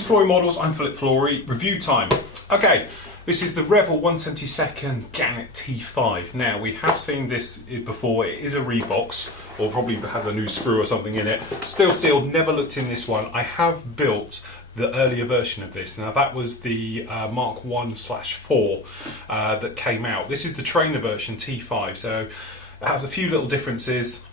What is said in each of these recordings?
to Flory Models, I'm Philip Flory. Review time. Okay, this is the Revell 172nd Gannet T5. Now, we have seen this before. It is a rebox, or probably has a new screw or something in it. Still sealed, never looked in this one. I have built the earlier version of this. Now, that was the Mark 1/4 that came out. This is the trainer version T5, so it has a few little differences.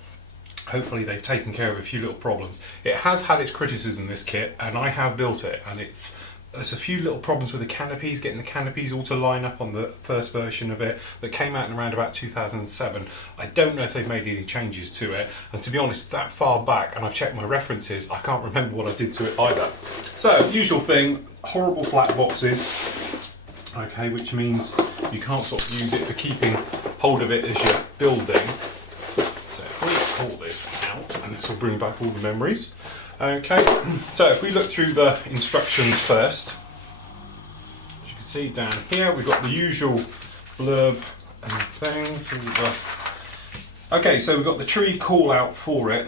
Hopefully they've taken care of a few little problems. It has had its criticism, this kit, and I have built it, and there's a few little problems with the canopies, getting the canopies all to line up on the first version of it that came out in around about 2007. I don't know if they've made any changes to it, and to be honest, that far back, and I've checked my references, I can't remember what I did to it either. So, usual thing, horrible flat boxes, okay, which means you can't sort of use it for keeping hold of it as you're building. Pull this out, and this will bring back all the memories. Okay, so if we look through the instructions first, as you can see down here, we've got the usual blurb and things. Okay, so we've got the tree call out for it,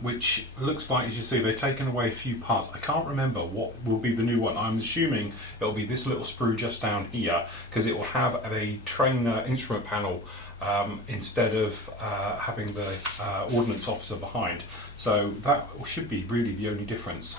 which looks like, as you see, they've taken away a few parts. I can't remember what will be the new one. I'm assuming it'll be this little sprue just down here, because it will have a trainer instrument panel instead of having the ordnance officer behind. So that should be really the only difference.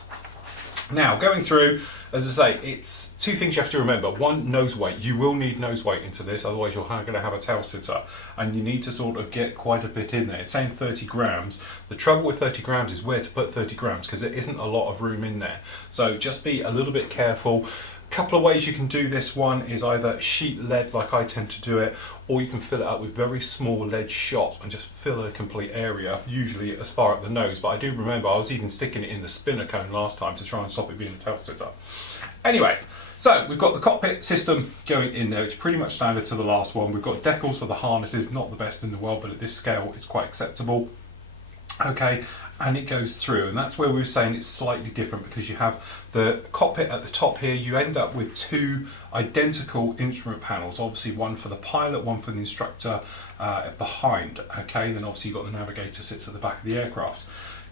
Now, going through, as I say, it's two things you have to remember. One, nose weight. You will need nose weight into this, otherwise you're going to have a tail sitter, and you need to sort of get quite a bit in there. It's saying 30 grams. The trouble with 30 grams is where to put 30 grams, because there isn't a lot of room in there. So just be a little bit careful. Couple of ways you can do this one is either sheet lead, like I tend to do it, or you can fill it up with very small lead shot and just fill a complete area, usually as far up the nose. But I do remember I was even sticking it in the spinner cone last time to try and stop it being a tail sitter. Anyway, so we've got the cockpit system going in there. It's pretty much standard to the last one. We've got decals for the harnesses, not the best in the world, but at this scale it's quite acceptable. Okay, and it goes through, and that's where we were saying it's slightly different, because you have the cockpit at the top here. You end up with two identical instrument panels, obviously one for the pilot, one for the instructor behind. Okay, then obviously you've got the navigator sits at the back of the aircraft.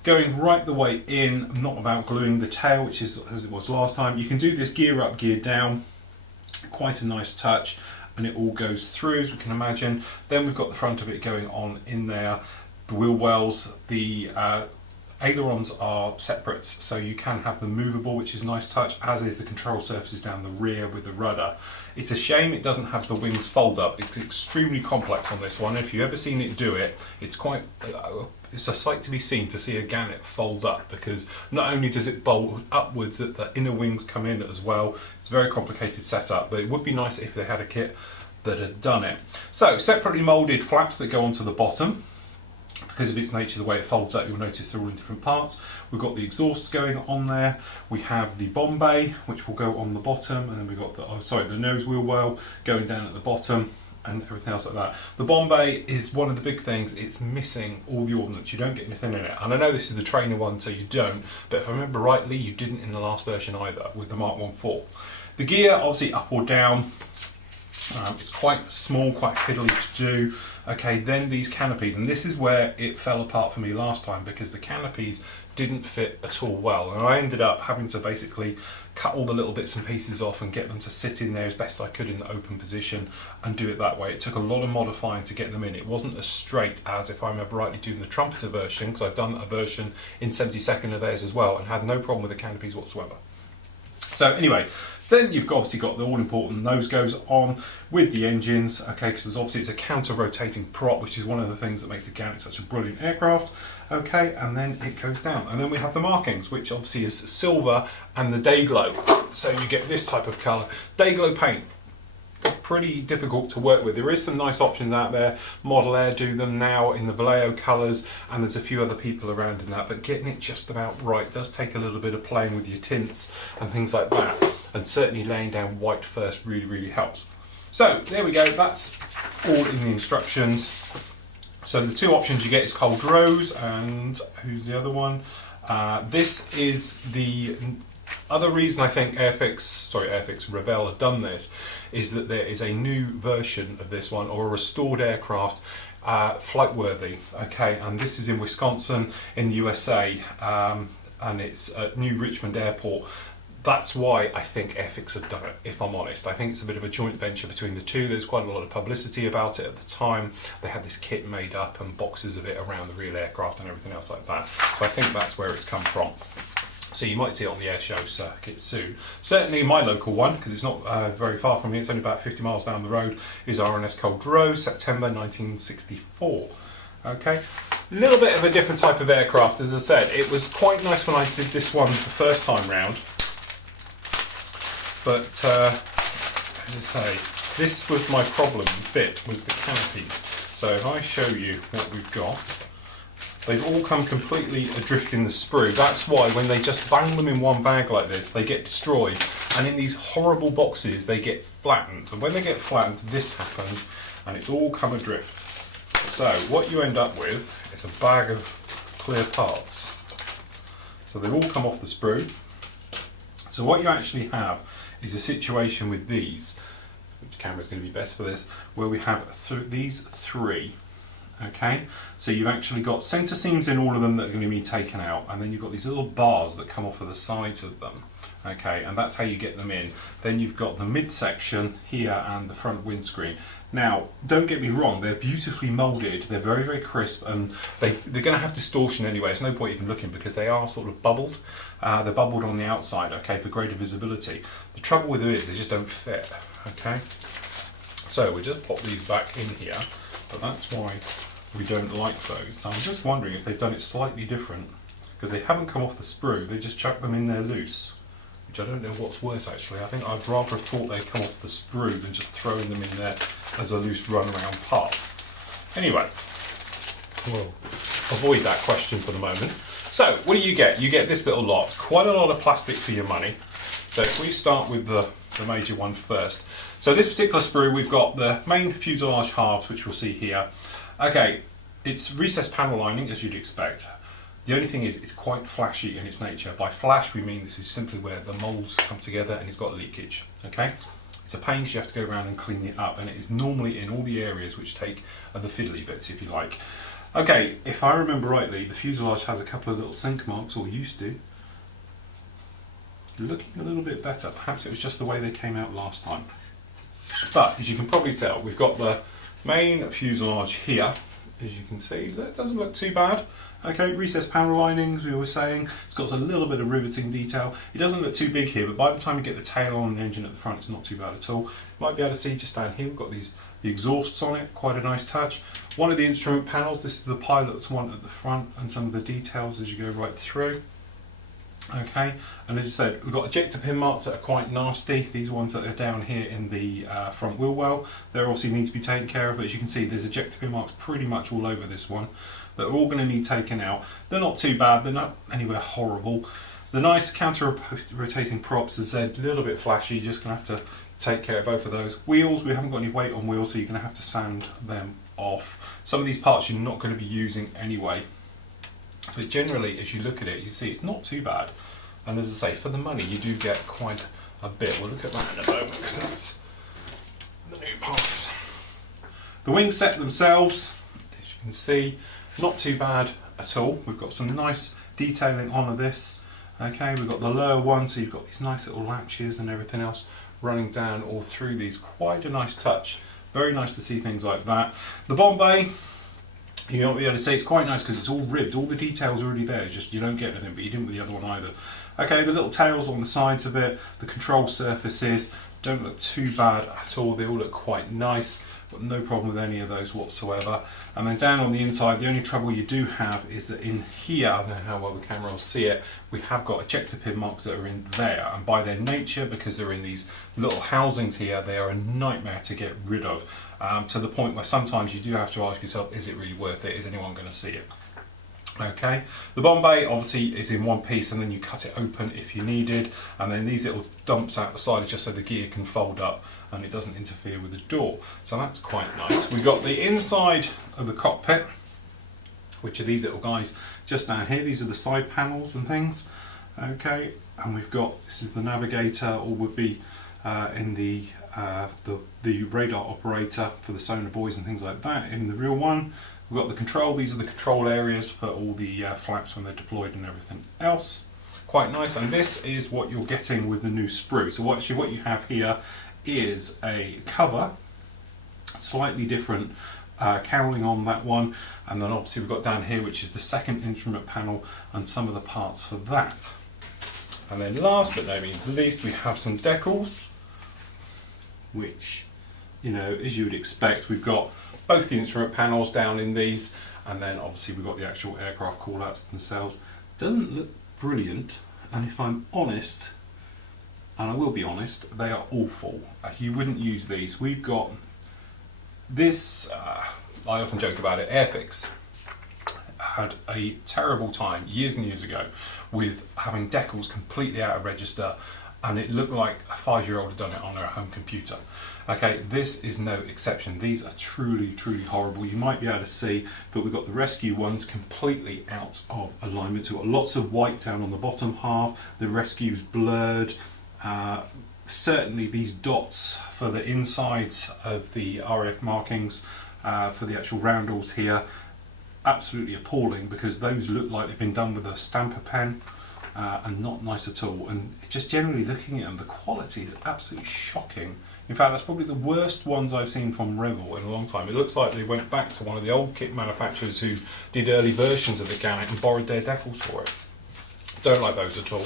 Going right the way in, I'm not about gluing the tail, which is as it was last time. You can do this gear up, gear down, quite a nice touch, and it all goes through, as we can imagine. Then we've got the front of it going on in there. The wheel wells, the ailerons are separate, so you can have them movable, which is a nice touch, as is the control surfaces down the rear with the rudder. It's a shame it doesn't have the wings fold up. It's extremely complex on this one. If you've ever seen it do it, it's quite it's a sight to be seen to see a Gannet fold up, because not only does it bolt upwards, that the inner wings come in as well. It's a very complicated setup, but it would be nice if they had a kit that had done it. So, separately moulded flaps that go onto the bottom. Because of its nature, the way it folds up, you'll notice they're all in different parts. We've got the exhausts going on there. We have the bomb bay, which will go on the bottom, and then we've got the nose wheel well going down at the bottom, and everything else like that. The bomb bay is one of the big things. It's missing all the ordnance. You don't get anything in it. And I know this is the trainer one, so you don't, but if I remember rightly, you didn't in the last version either, with the Mark 1/4. The gear, obviously up or down. It's quite small, quite fiddly to do. Okay, then these canopies, and this is where it fell apart for me last time, because the canopies didn't fit at all well, and I ended up having to basically cut all the little bits and pieces off and get them to sit in there as best I could in the open position and do it that way. It took a lot of modifying to get them in. It wasn't as straight as, if I remember rightly, doing the trumpeter version, because I've done a version in 72nd of theirs as well and had no problem with the canopies whatsoever. So anyway, then you've obviously got the all-important nose goes on with the engines, okay, because obviously it's a counter-rotating prop, which is one of the things that makes the Gannet such a brilliant aircraft, okay, and then it goes down. And then we have the markings, which obviously is silver and the day glow, so you get this type of colour. Day glow paint, pretty difficult to work with. There is some nice options out there. Model Air do them now in the Vallejo colours, and there's a few other people around in that, but getting it just about right does take a little bit of playing with your tints and things like that, and certainly laying down white first really helps. So there we go, that's all in the instructions. So the two options you get is cold rose, and who's the other one? This is the other reason I think Revell have done this, is that there is a new version of this one, or a restored aircraft, flight worthy. Okay, and this is in Wisconsin in the USA. and it's at New Richmond Airport. That's why I think Airfix have done it, if I'm honest. I think it's a bit of a joint venture between the two. There's quite a lot of publicity about it at the time. They had this kit made up and boxes of it around the real aircraft and everything else like that. So I think that's where it's come from. So you might see it on the airshow circuit soon. Certainly my local one, because it's not very far from me, it's only about 50 miles down the road, is RNS Culdrose, September 1964. Okay, a little bit of a different type of aircraft, as I said. It was quite nice when I did this one the first time round. But, as I say, this was my problem bit, was the canopies. So if I show you what we've got, they've all come completely adrift in the sprue. That's why when they just bang them in one bag like this, they get destroyed. And in these horrible boxes, they get flattened. And when they get flattened, this happens, and it's all come adrift. So what you end up with is a bag of clear parts. So they've all come off the sprue. So what you actually have is a situation with these, which camera is going to be best for this, where we have these three. Okay, so you've actually got centre seams in all of them that are going to be taken out, and then you've got these little bars that come off of the sides of them. Okay, and that's how you get them in. Then you've got the midsection here and the front windscreen. Now, don't get me wrong, they're beautifully moulded, they're very, very crisp, and they're going to have distortion anyway. There's no point even looking because they are sort of bubbled. They're bubbled on the outside, okay, for greater visibility. The trouble with them is they just don't fit, okay? So we just pop these back in here, but that's why we don't like those. Now, I'm just wondering if they've done it slightly different, because they haven't come off the sprue, they just chuck them in there loose. Which I don't know what's worse actually. I think I'd rather have thought they'd come off the sprue than just throwing them in there as a loose runaround part. Anyway, we'll avoid that question for the moment. So, what do you get? You get this little lot. It's quite a lot of plastic for your money. So if we start with the major one first. So this particular sprue, we've got the main fuselage halves, which we'll see here. Okay, it's recessed panel lining, as you'd expect. The only thing is, it's quite flashy in its nature. By flash, we mean this is simply where the moulds come together and it's got leakage. Okay, it's a pain because you have to go around and clean it up, and it is normally in all the areas which take the fiddly bits, if you like. Okay, if I remember rightly, the fuselage has a couple of little sink marks, or used to. Looking a little bit better. Perhaps it was just the way they came out last time. But as you can probably tell, we've got the main fuselage here. As you can see, that doesn't look too bad. Okay, recessed panel linings, we were saying. It's got a little bit of riveting detail. It doesn't look too big here, but by the time you get the tail on the engine at the front, it's not too bad at all. You might be able to see just down here, we've got the exhausts on it, quite a nice touch. One of the instrument panels, this is the pilot's one at the front, and some of the details as you go right through. Okay, and as I said, we've got ejector pin marks that are quite nasty. These ones that are down here in the front wheel well, they obviously need to be taken care of, but as you can see, there's ejector pin marks pretty much all over this one that are all going to need taken out. They're not too bad, they're not anywhere horrible. The nice counter-rotating props, as I said, a little bit flashy, just going to have to take care of both of those. Wheels, we haven't got any weight on wheels, so you're going to have to sand them off. Some of these parts you're not going to be using anyway. But generally, as you look at it, you see it's not too bad. And as I say, for the money, you do get quite a bit. We'll look at that in a moment, because that's the new parts. The wing set themselves, as you can see, not too bad at all. We've got some nice detailing on this. Okay, we've got the lower one, so you've got these nice little latches and everything else running down all through these. Quite a nice touch. Very nice to see things like that. The bomb bay, you won't be able to see, it's quite nice because it's all ribbed, all the details are already there, it's just you don't get anything, but you didn't with the other one either. Okay, the little tails on the sides of it, the control surfaces, don't look too bad at all, they all look quite nice, got no problem with any of those whatsoever. And then down on the inside, the only trouble you do have is that in here, I don't know how well the camera will see it, we have got ejector pin marks that are in there, and by their nature, because they're in these little housings here, they are a nightmare to get rid of. To the point where sometimes you do have to ask yourself, is it really worth it? Is anyone going to see it? Okay, the bomb bay obviously is in one piece, and then you cut it open if you needed, and then these little dumps out the side just so the gear can fold up and it doesn't interfere with the door. So that's quite nice. We've got the inside of the cockpit, which are these little guys just down here. These are the side panels and things. Okay, and we've got, this is the navigator, or would be in the radar operator for the sonar buoys and things like that. In the real one, we've got the control. These are the control areas for all the flaps when they're deployed and everything else. quite nice. And this is what you're getting with the new sprue. So what you have here is a cover, slightly different cowling on that one, and then obviously we've got down here which is the second instrument panel and some of the parts for that. And then last but no means least, we have some decals, which, you know, as you would expect, we've got both the instrument panels down in these, and then obviously we've got the actual aircraft callouts themselves. Doesn't look brilliant, and if I'm honest, and I will be honest, they are awful. You wouldn't use these. We've got this, I often joke about it, Airfix had a terrible time years and years ago with having decals completely out of register, and it looked like a 5-year-old had done it on their home computer. Okay, this is no exception. These are truly, truly horrible. You might be able to see, but we've got the rescue ones completely out of alignment. We've got lots of white down on the bottom half. The rescue's blurred. Certainly these dots for the insides of the RAF markings for the actual roundels here, absolutely appalling, because those look like they've been done with a stamper pen. And not nice at all, and just generally looking at them, the quality is absolutely shocking. In fact, that's probably the worst ones I've seen from Revell in a long time. It looks like they went back to one of the old kit manufacturers who did early versions of the Gannet and borrowed their decals for it. Don't like those at all.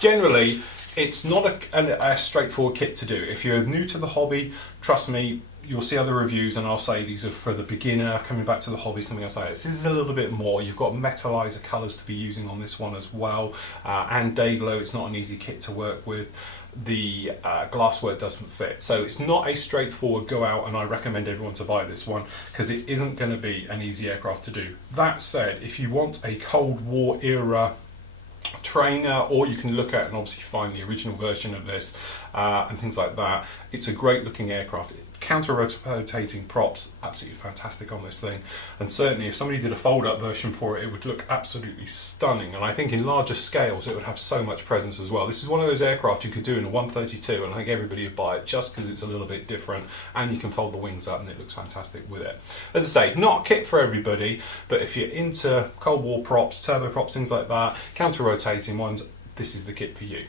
Generally, it's not a straightforward kit to do. If you're new to the hobby, trust me, you'll see other reviews and I'll say these are for the beginner coming back to the hobby, something else like this. This is a little bit more. You've got metallizer colours to be using on this one as well, and day glow. It's not an easy kit to work with. The glassware doesn't fit, so it's not a straightforward go out, and I recommend everyone to buy this one because it isn't going to be an easy aircraft to do. That said, if you want a Cold War era trainer, or you can look at and obviously find the original version of this and things like that, it's a great looking aircraft. Counter-rotating props, absolutely fantastic on this thing, and certainly if somebody did a fold-up version for it, it would look absolutely stunning, and I think in larger scales it would have so much presence as well. This is one of those aircraft you could do in a 132, and I think everybody would buy it just because it's a little bit different, and you can fold the wings up and it looks fantastic with it. As I say, not a kit for everybody, but if you're into Cold War props, turbo props, things like that, counter-rotating ones, this is the kit for you.